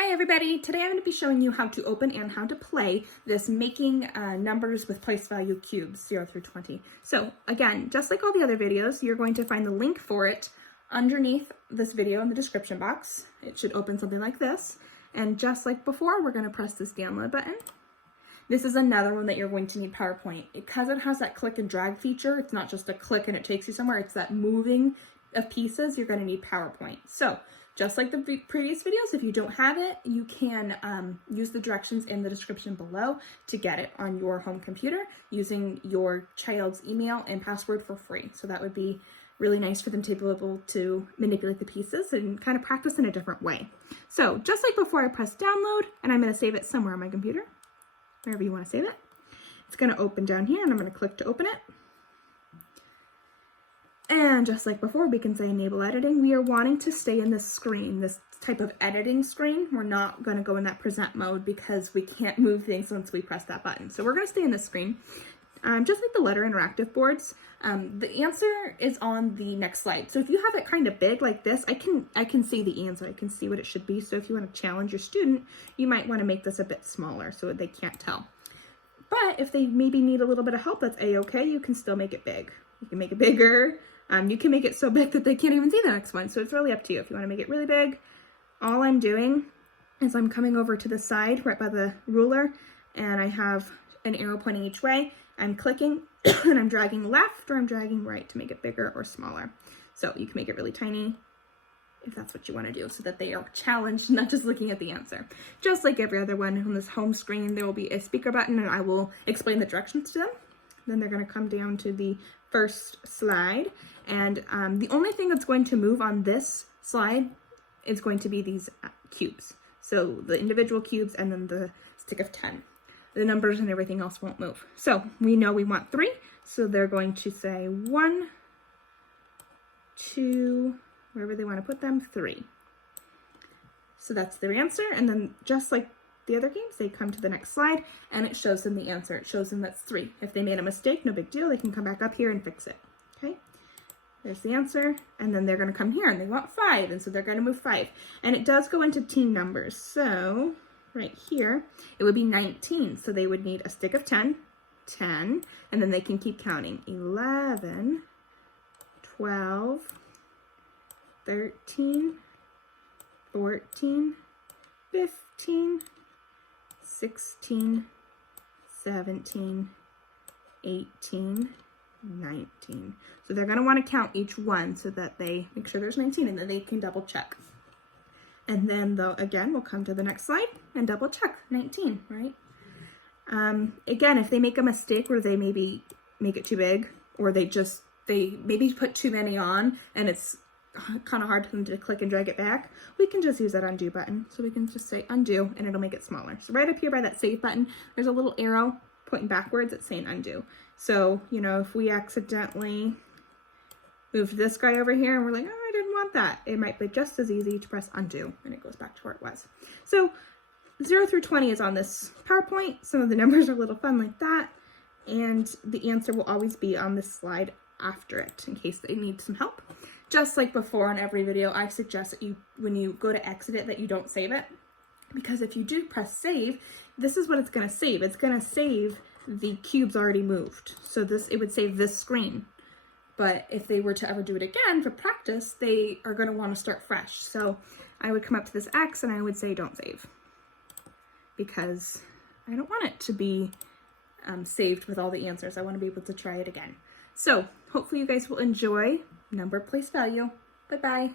Hi everybody, today I'm going to be showing you how to open and how to play this making numbers with place value cubes 0 through 20. So again, just like all the other videos, you're going to find the link for it underneath this video in the description box. It should open something like this. And just like before, we're going to press this download button. This is another one that you're going to need PowerPoint. Because it has that click and drag feature, it's not just a click and it takes you somewhere, it's that moving of pieces, you're going to need PowerPoint. So just like the previous videos, if you don't have it, you can use the directions in the description below to get it on your home computer using your child's email and password for free. So that would be really nice for them to be able to manipulate the pieces and kind of practice in a different way. So just like before, I press download and I'm going to save it somewhere on my computer, wherever you want to save it. It's going to open down here and I'm going to click to open it. And just like before, we can say enable editing. We are wanting to stay in this screen, this type of editing screen. We're not going to go in that present mode because we can't move things once we press that button. So we're going to stay in this screen. Just like the letter interactive boards, the answer is on the next slide. So if you have it kind of big like this, I can see the answer. I can see what it should be. So if you want to challenge your student, you might want to make this a bit smaller so they can't tell. But if they maybe need a little bit of help, that's a-okay. You can still make it big. You can make it bigger. You can make it so big that they can't even see the next one. So it's really up to you. If you want to make it really big, all I'm doing is I'm coming over to the side right by the ruler and I have an arrow pointing each way. I'm clicking and I'm dragging left or I'm dragging right to make it bigger or smaller. So you can make it really tiny if that's what you want to do so that they are challenged, not just looking at the answer. Just like every other one on this home screen, there will be a speaker button and I will explain the directions to them. Then they're going to come down to the first slide. And the only thing that's going to move on this slide is going to be these cubes. So the individual cubes and then the stick of 10. The numbers and everything else won't move. So we know we want 3. So they're going to say 1, 2, wherever they want to put them, 3. So that's their answer. And then just like the other games, they come to the next slide and it shows them the answer. It shows them that's 3. If they made a mistake, no big deal. They can come back up here and fix it. Okay, there's the answer. And then they're going to come here and they want 5. And so they're going to move 5. And it does go into team numbers. So right here, it would be 19. So they would need a stick of 10, 10, and then they can keep counting. 11, 12, 13, 14, 15, 16, 17, 18, 19. So they're going to want to count each one so that they make sure there's 19 and then they can double check. And then again, we'll come to the next slide and double check 19, right? Again, if they make a mistake where they maybe make it too big or they maybe put too many on and it's kind of hard for them to click and drag it back, we can just use that undo button. So we can just say undo and it'll make it smaller. So right up here by that save button, there's a little arrow pointing backwards that's saying undo. So, you know, if we accidentally moved this guy over here and we're like, oh, I didn't want that, it might be just as easy to press undo and it goes back to where it was. So 0 through 20 is on this PowerPoint. Some of the numbers are a little fun like that. And the answer will always be on this slide after it in case they need some help. Just like before in every video, I suggest that when you go to exit it, that you don't save it. Because if you do press save, this is what it's going to save. It's going to save the cubes already moved. So it would save this screen. But if they were to ever do it again for practice, they are going to want to start fresh. So I would come up to this X and I would say don't save. Because I don't want it to be saved with all the answers. I want to be able to try it again. So hopefully you guys will enjoy number place value. Bye-bye.